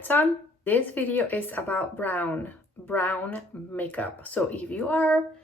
lights on. This video is about brown makeup. So if you are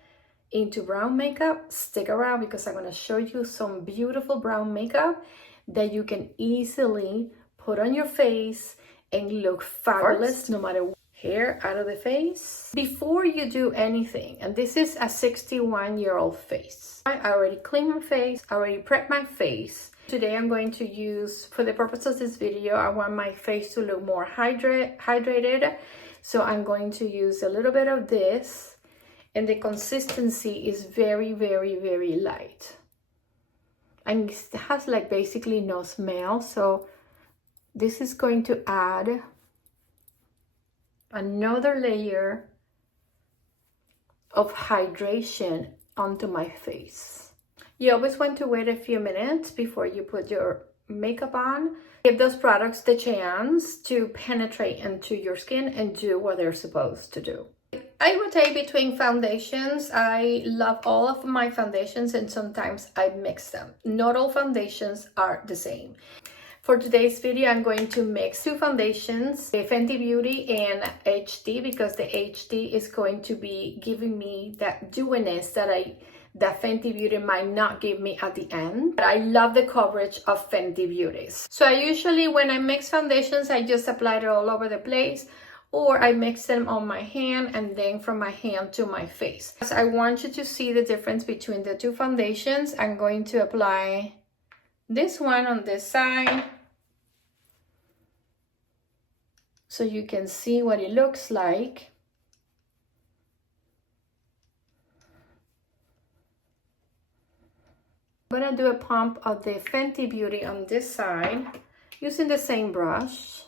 into brown makeup, stick around because I'm going to show you some beautiful brown makeup that you can easily put on your face and look fabulous no matter what. Hair out of the face before you do anything. And this is a 61-year-old face. I already cleaned my face, I already prepped my face. Today I'm going to use, for the purpose of this video, I want my face to look more hydrated. So I'm going to use a little bit of this, and the consistency is very light. And it has like basically no smell. So this is going to add another layer of hydration onto my face. You always want to wait a few minutes before you put your makeup on. Give those products the chance to penetrate into your skin and do what they're supposed to do. I rotate between foundations. I love all of my foundations and sometimes I mix them. Not all foundations are the same. For today's video, I'm going to mix two foundations, the Fenty Beauty and HD, because the HD is going to be giving me that dewiness that Fenty Beauty might not give me at the end. But I love the coverage of Fenty Beauties. So I usually, when I mix foundations, I just apply it all over the place, or I mix them on my hand and then from my hand to my face. So I want you to see the difference between the two foundations. I'm going to apply this one on this side, so you can see what it looks like. I'm gonna do a pump of the Fenty Beauty on this side using the same brush.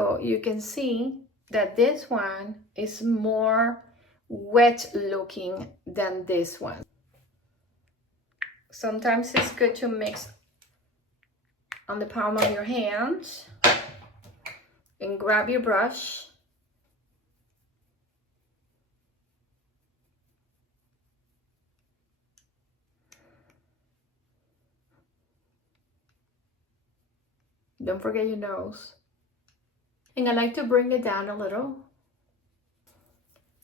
So you can see that this one is more wet looking than this one. Sometimes it's good to mix on the palm of your hand and grab your brush. Don't forget your nose. And I like to bring it down a little.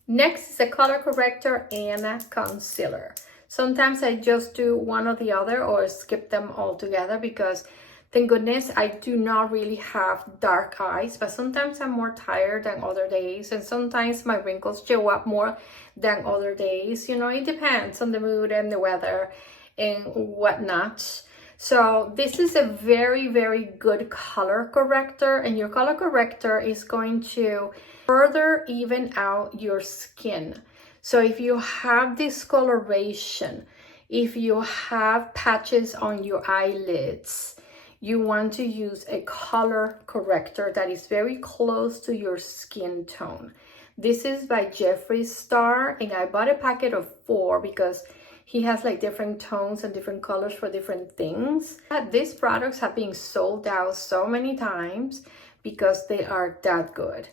Next is a color corrector and a concealer. Sometimes I just do one or the other or skip them all together because, thank goodness, I do not really have dark eyes, but sometimes I'm more tired than other days, and sometimes my wrinkles show up more than other days. You know, it depends on the mood and the weather and whatnot. So this is a very good color corrector, and your color corrector is going to further even out your skin. So if you have discoloration, if you have patches on your eyelids, you want to use a color corrector that is very close to your skin tone. This is by Jeffree Star, and I bought a packet of 4 because he has like different tones and different colors for different things. These products have been sold out so many times because they are that good.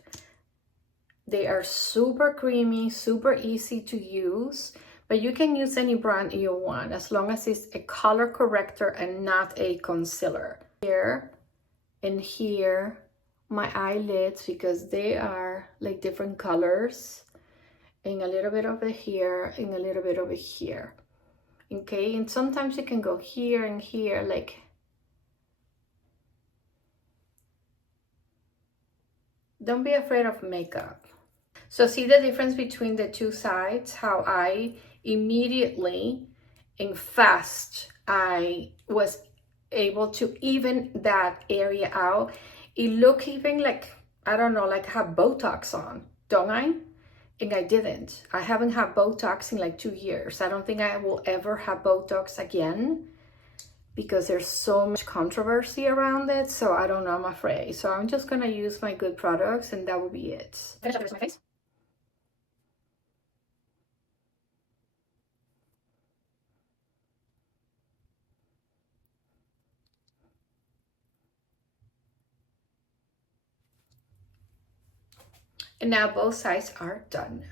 They are super creamy, super easy to use, but you can use any brand you want as long as it's a color corrector and not a concealer. Here and here, my eyelids, because they are like different colors, and a little bit over here and a little bit over here. Okay, and sometimes you can go here and here, like don't be afraid of makeup. So see the difference between the two sides, how I immediately and fast I was able to even that area out. It looked even like, I don't know, like I have Botox on, don't I? And I didn't. I haven't had Botox in like 2 years. I don't think I will ever have Botox again because there's so much controversy around it. So I don't know, I'm afraid. So I'm just gonna use my good products and that will be it. Finish up the rest of my face. And now both sides are done.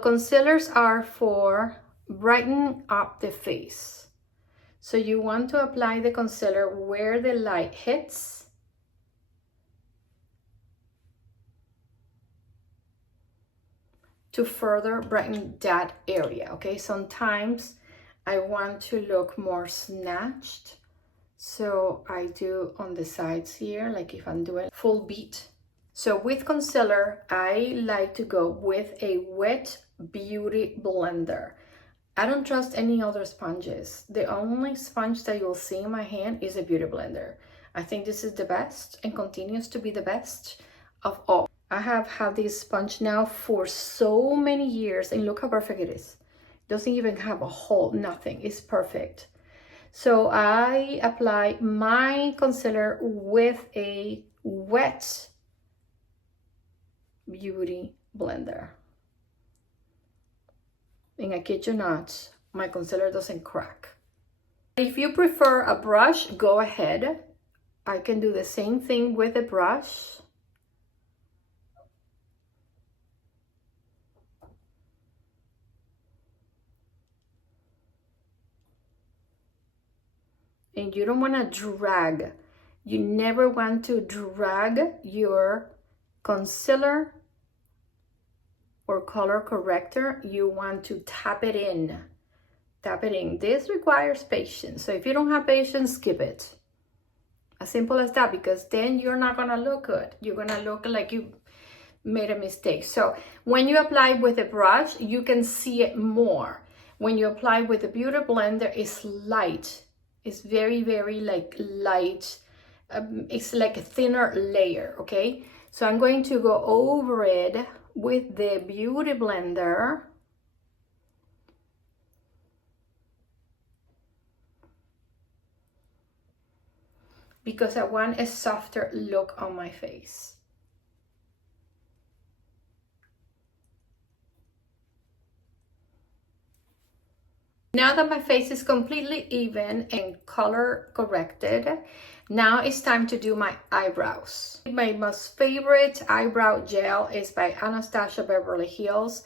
Concealers are for brighten up the face. So you want to apply the concealer where the light hits. To further brighten that area, okay? Sometimes I want to look more snatched. So I do on the sides here, like if I'm doing full beat. So with concealer, I like to go with a wet beauty blender. I don't trust any other sponges. The only sponge that you'll see in my hand is a beauty blender. I think this is the best and continues to be the best of all. I have had this sponge now for so many years and look how perfect it is. It doesn't even have a hole, nothing. It's perfect. So I apply my concealer with a wet beauty blender. And I kid you not, my concealer doesn't crack. If you prefer a brush, go ahead. I can do the same thing with a brush. And you don't want to drag. You never want to drag your concealer or color corrector. You want to tap it in. Tap it in. This requires patience. So if you don't have patience, skip it. As simple as that, because then you're not going to look good. You're going to look like you made a mistake. So when you apply with a brush, you can see it more. When you apply with a beauty blender, it's light. It's very, very like light. It's like a thinner layer, okay? So I'm going to go over it with the beauty blender. Because I want a softer look on my face. Now that my face is completely even and color corrected, now it's time to do my eyebrows. My most favorite eyebrow gel is by Anastasia Beverly Hills.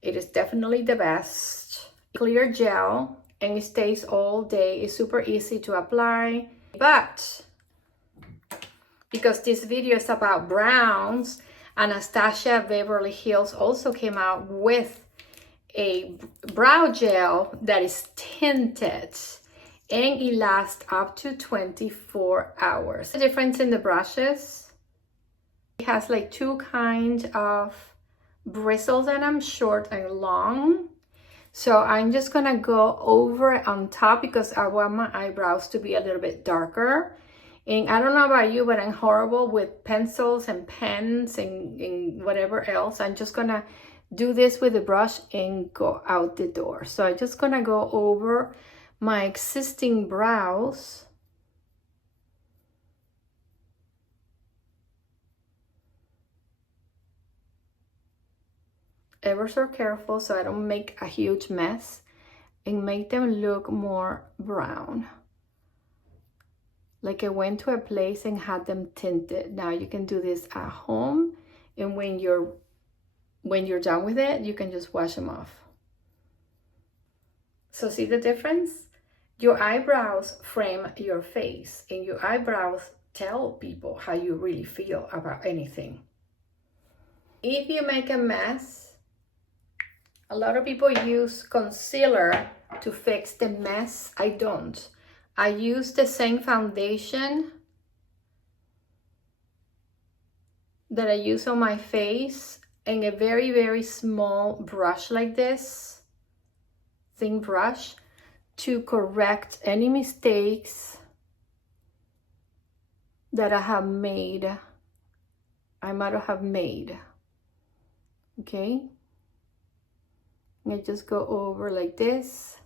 It is definitely the best. Clear gel and it stays all day. It's super easy to apply. But because this video is about browns, Anastasia Beverly Hills also came out with a brow gel that is tinted and it lasts up to 24 hours. The difference in the brushes, it has like two kinds of bristles in them, short and long. So I'm just gonna go over it on top because I want my eyebrows to be a little bit darker. And I don't know about you, but I'm horrible with pencils and pens and whatever else. I'm just gonna do this with a brush and go out the door. So I'm just gonna go over my existing brows. Ever so careful so I don't make a huge mess and make them look more brown. Like I went to a place and had them tinted. Now you can do this at home, and when you're done with it, you can just wash them off. So see the difference? Your eyebrows frame your face, and your eyebrows tell people how you really feel about anything. If you make a mess, a lot of people use concealer to fix the mess. I don't. I use the same foundation that I use on my face and a very, very small brush like this, thin brush, to correct any mistakes that I might have made, okay? And I just go over like this.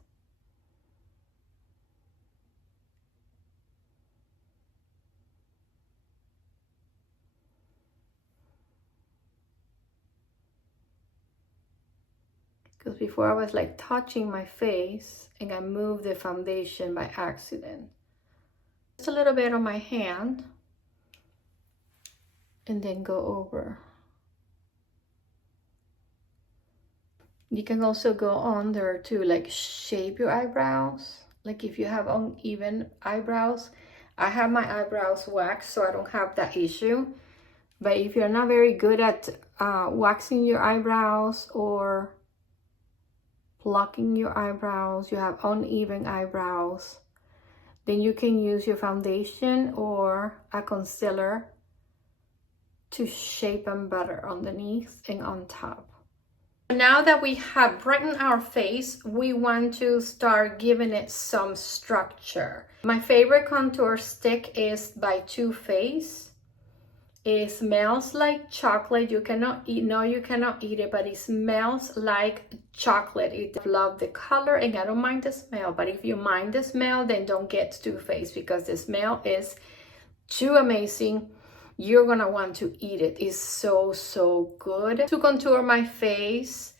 Because before I was like touching my face and I moved the foundation by accident. Just a little bit on my hand and then go over. You can also go on there to like shape your eyebrows. Like if you have uneven eyebrows, I have my eyebrows waxed, so I don't have that issue. But if you're not very good at waxing your eyebrows or plucking your eyebrows, you have uneven eyebrows, then you can use your foundation or a concealer to shape them better underneath and on top. Now that we have brightened our face, we want to start giving it some structure. My favorite contour stick is by Too Faced. It smells like chocolate. You cannot eat, no, you cannot eat it, but it smells like chocolate. I love the color and I don't mind the smell, but if you mind the smell, then don't get Too Faced because the smell is too amazing. You're gonna want to eat it. It's so good. To contour my face,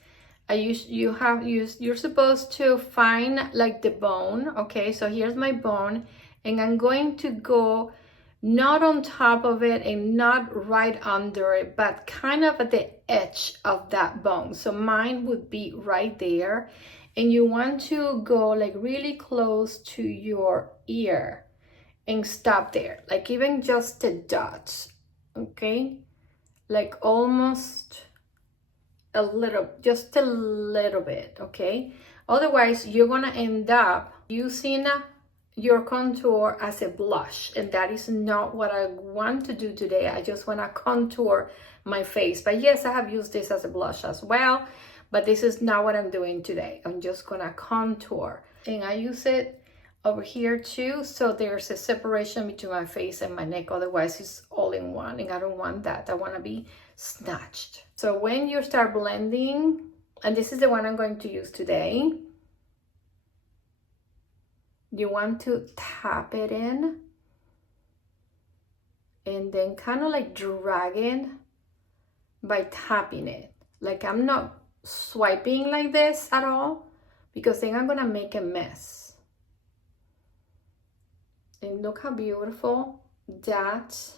you're supposed to find like the bone. Okay, so here's my bone, and I'm going to go not on top of it and not right under it, but kind of at the edge of that bone. So mine would be right there, and you want to go like really close to your ear and stop there, like even just the dots, okay? Like almost a little, just a little bit, okay? Otherwise, you're gonna end up using your contour as a blush, and that is not what I want to do today. I just wanna contour my face. But yes, I have used this as a blush as well, but this is not what I'm doing today. I'm just gonna contour, and I use it over here too, so there's a separation between my face and my neck. Otherwise it's all in one, and I don't want that. I want to be snatched. So when you start blending, and this is the one I'm going to use today, you want to tap it in and then kind of like drag it by tapping it. Like I'm not swiping like this at all, because then I'm gonna make a mess. And look how beautiful that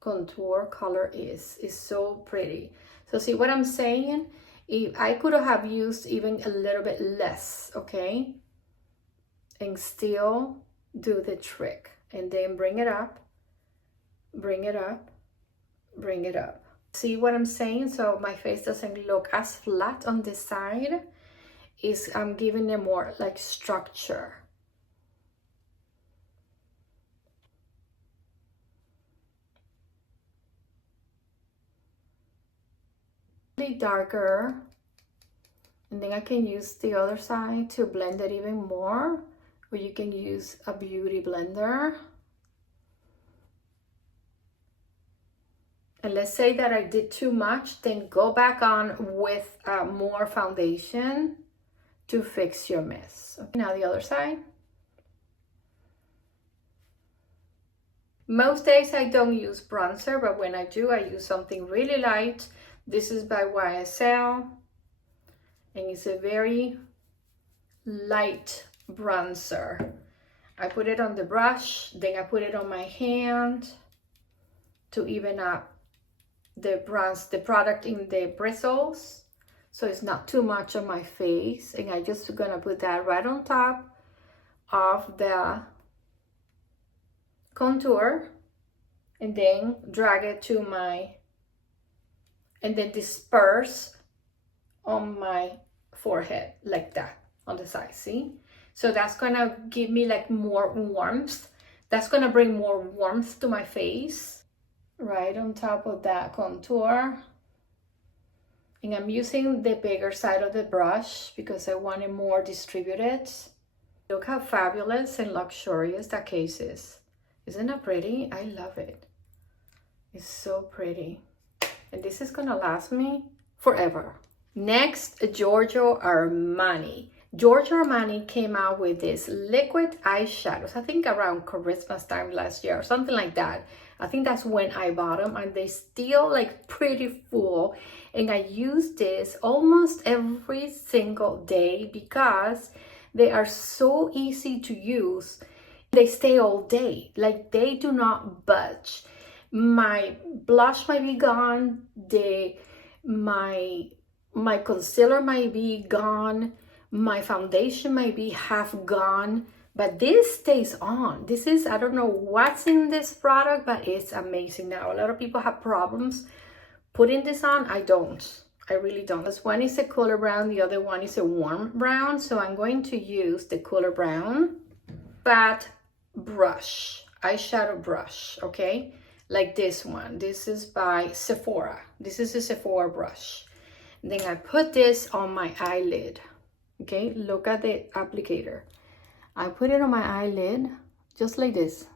contour color is. It's so pretty. So see what I'm saying? If I could have used even a little bit less, okay? And still do the trick. And then bring it up, bring it up, bring it up. See what I'm saying? So my face doesn't look as flat on this side. I'm giving it more like structure. Darker, and then I can use the other side to blend it even more, or you can use a beauty blender. And let's say that I did too much, then go back on with more foundation to fix your mess. Okay, now the other side. Most days I don't use bronzer, but when I do, I use something really light. This is by YSL, and it's a very light bronzer. I put it on the brush, then I put it on my hand to even up the product in the bristles, so it's not too much on my face. And I just gonna put that right on top of the contour, and then drag it to my, and then disperse on my forehead like that on the side. See? So that's gonna give me like more warmth. That's gonna bring more warmth to my face right on top of that contour. And I'm using the bigger side of the brush because I want it more distributed. Look how fabulous and luxurious that case is. Isn't that pretty? I love it. It's so pretty. And this is gonna last me forever. Next, Giorgio Armani. Giorgio Armani came out with this liquid eyeshadows, I think around Christmas time last year or something like that. I think that's when I bought them, and they still like pretty full. And I use this almost every single day because they are so easy to use. They stay all day, like they do not budge. my blush might be gone, my concealer might be gone, my foundation might be half gone, but this stays on. This is, I don't know what's in this product, but it's amazing. Now a lot of people have problems putting this on. I don't. I really don't. This one is a cooler brown, the other one is a warm brown. So I'm going to use the cooler brown fat brush, eyeshadow brush, okay? Like this one. This is by Sephora. This is a Sephora brush. And then I put this on my eyelid, okay? Look at the applicator. I put it on my eyelid, just like this.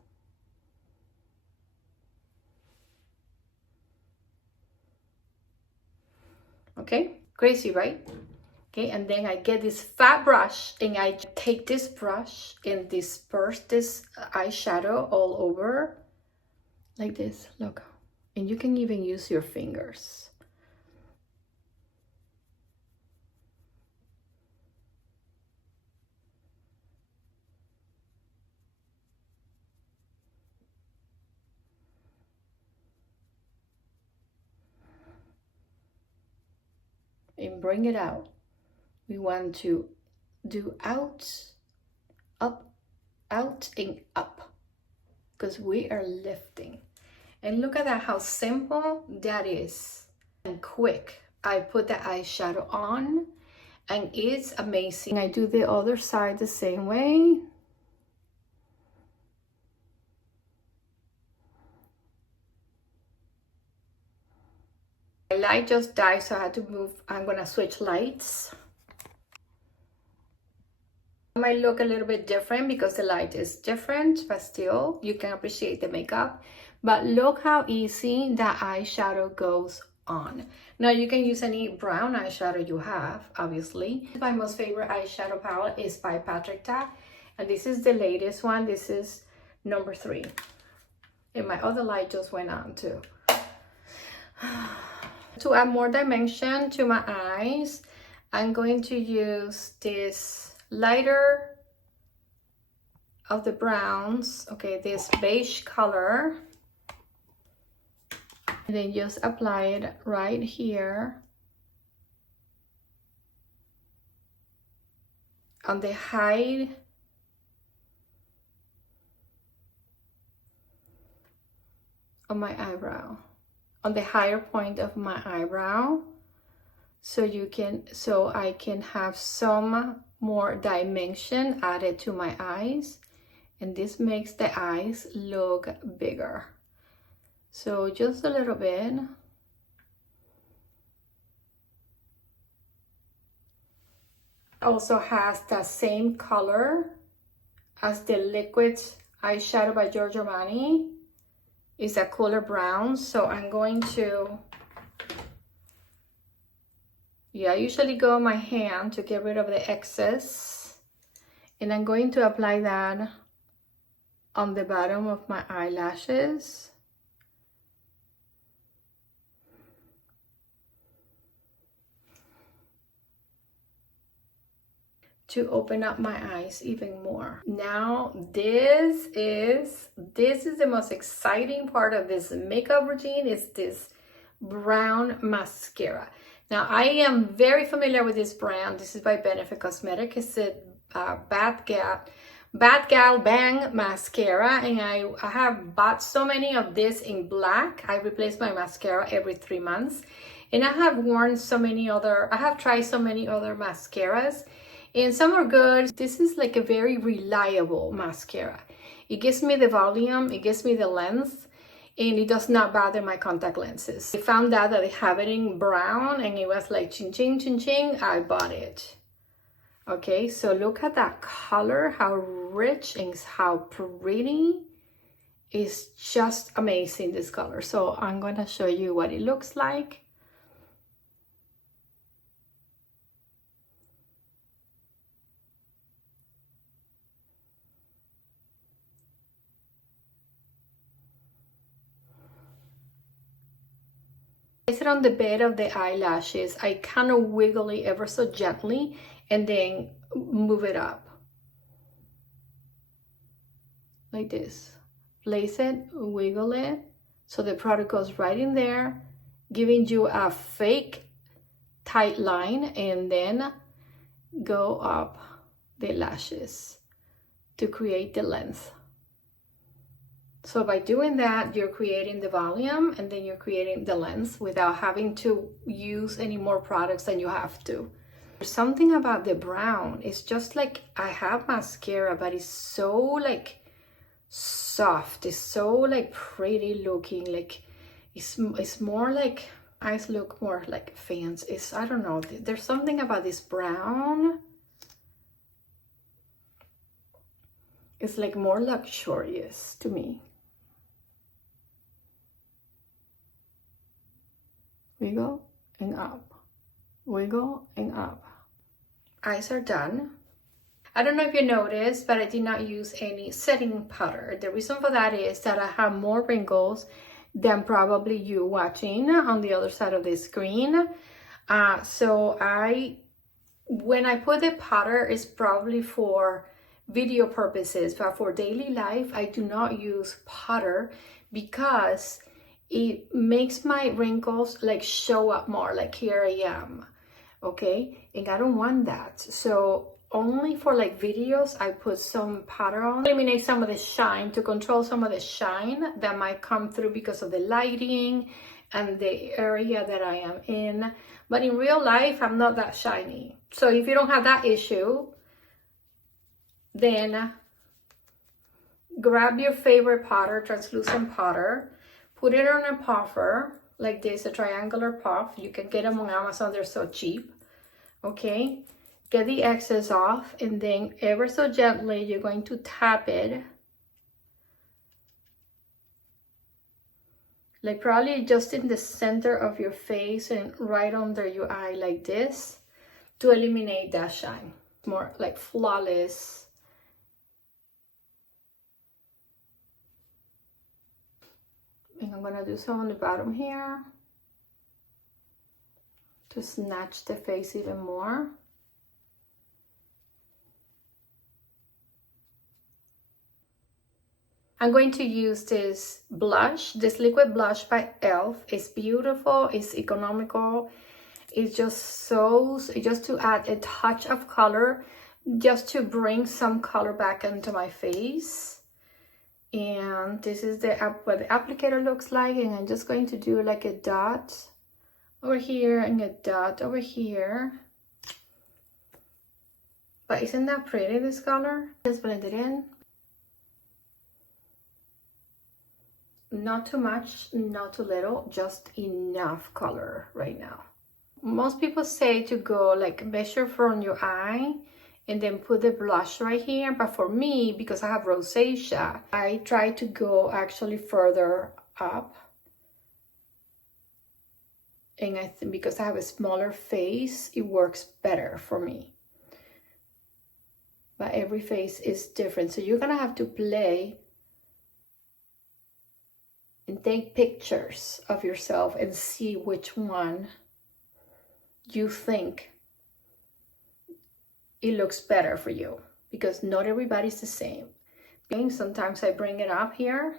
Okay, crazy, right? Okay, and then I get this fat brush and I take this brush and disperse this eyeshadow all over like this, look. And you can even use your fingers. And bring it out. We want to do out, up, out, and up, because we are lifting. And look at that, how simple that is, and quick. I put the eyeshadow on, and it's amazing. I do the other side the same way. My light just died, so I had to move. I'm gonna switch lights. It might look a little bit different because the light is different, but still you can appreciate the makeup. But look how easy that eyeshadow goes on. Now you can use any brown eyeshadow you have, obviously. My most favorite eyeshadow palette is by Patrick Ta, and this is the latest one. This is number 3. And my other light just went on too. To add more dimension to my eyes, I'm going to use this lighter of the browns, okay, this beige color, and then just apply it right here on the high of my eyebrow, on the higher point of my eyebrow, so I can have some more dimension added to my eyes, and this makes the eyes look bigger. So just a little bit. Also has the same color as the liquid eyeshadow by Giorgio Armani. It's a cooler brown, so I'm going to, I usually go on my hand to get rid of the excess, and I'm going to apply that on the bottom of my eyelashes. To open up my eyes even more. Now this is the most exciting part of this makeup routine, is this brown mascara. Now I am very familiar with this brand. This is by Benefit Cosmetics. It's a Bad Gal Bang mascara, and I have bought so many of this in black. I replace my mascara every 3 months, and I have tried so many other mascaras, and some are good. This is like a very reliable mascara. It gives me the volume, it gives me the length, and it does not bother my contact lenses. I found out that they have it in brown, and it was like ching ching ching ching. I bought it. Okay, so look at that color, how rich and how pretty. It's just amazing, this color. So I'm gonna show you what it looks like. Place it on the bed of the eyelashes. I kind of wiggle it ever so gently and then move it up like this. Place it, wiggle it, So the product goes right in there, giving you a fake tight line, and then go up the lashes to create the length. So by doing that, you're creating the volume and then you're creating the length without having to use any more products than you have to. There's something about the brown. It's just like I have mascara, but it's so like soft. It's so like pretty looking. Like it's more like eyes look more like fans. It's, I don't know. There's something about this brown. It's like more luxurious to me. Wiggle and up, wiggle and up. Eyes are done. I don't know if you noticed, but I did not use any setting powder. The reason for that is that I have more wrinkles than probably you watching on the other side of the screen. So when I put the powder, it's probably for video purposes, but for daily life, I do not use powder because it makes my wrinkles like show up more, like here I am, okay? And I don't want that. So only for like videos, I put some powder on, eliminate some of the shine, to control some of the shine that might come through because of the lighting and the area that I am in. But in real life, I'm not that shiny. So if you don't have that issue, then grab your favorite powder, translucent powder, put it on a puffer like this, a triangular puff. You can get them on Amazon, they're so cheap. Okay, get the excess off, and then ever so gently, you're going to tap it. Like probably just in the center of your face and right under your eye like this, to eliminate that shine. More like flawless. And I'm gonna do some on the bottom here to snatch the face even more. I'm going to use this blush, this liquid blush by e.l.f. It's beautiful, it's economical. It's just to add a touch of color, just to bring some color back into my face. And this is what the applicator looks like, and I'm just going to do like a dot over here and a dot over here. But isn't that pretty, this color? Just blend it in. Not too much, not too little, just enough color right now. Most people say to go like measure from your eye and then put the blush right here, but for me, because I have rosacea, I try to go actually further up. And I think because I have a smaller face, it works better for me. But every face is different, so you're gonna have to play and take pictures of yourself and see which one you think it looks better for you, because not everybody's the same. Sometimes I bring it up here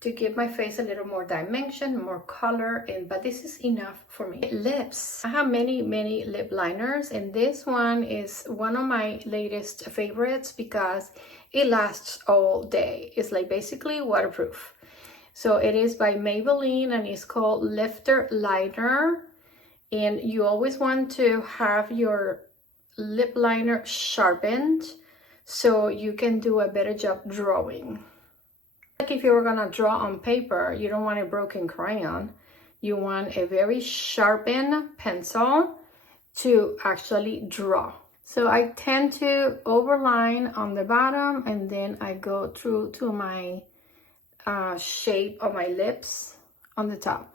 to give my face a little more dimension, more color, but this is enough for me. Lips. I have many lip liners, and this one is one of my latest favorites because it lasts all day. It's like basically waterproof. So it is by Maybelline and it's called Lifter Liner. And you always want to have your lip liner sharpened so you can do a better job drawing. Like if you were gonna draw on paper, you don't want a broken crayon. You want a very sharpened pencil to actually draw. So I tend to overline on the bottom, and then I go through to my shape of my lips on the top.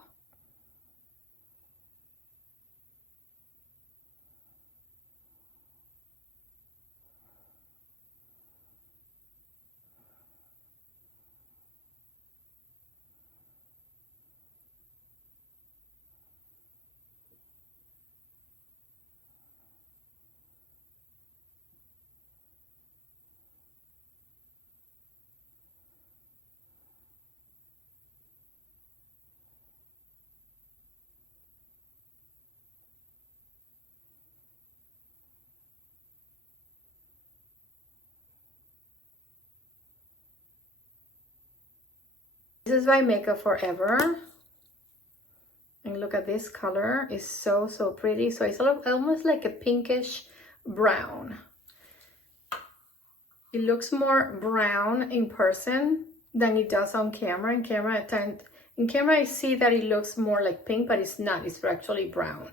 This is by Makeup Forever. And look at this color, it's so pretty. So it's almost like a pinkish brown. It looks more brown in person than it does on camera. In camera I see that it looks more like pink, but it's not, it's actually brown.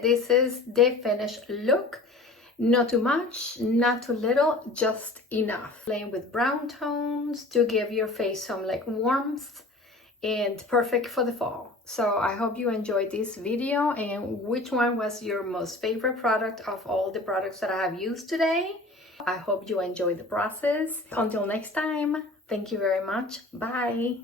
This is the finished look. Not too much, not too little, just enough. Playing with brown tones to give your face some like warmth and perfect for the fall. So I hope you enjoyed this video, and which one was your most favorite product of all the products that I have used today. I hope you enjoyed the process. Until next time, thank you very much. Bye.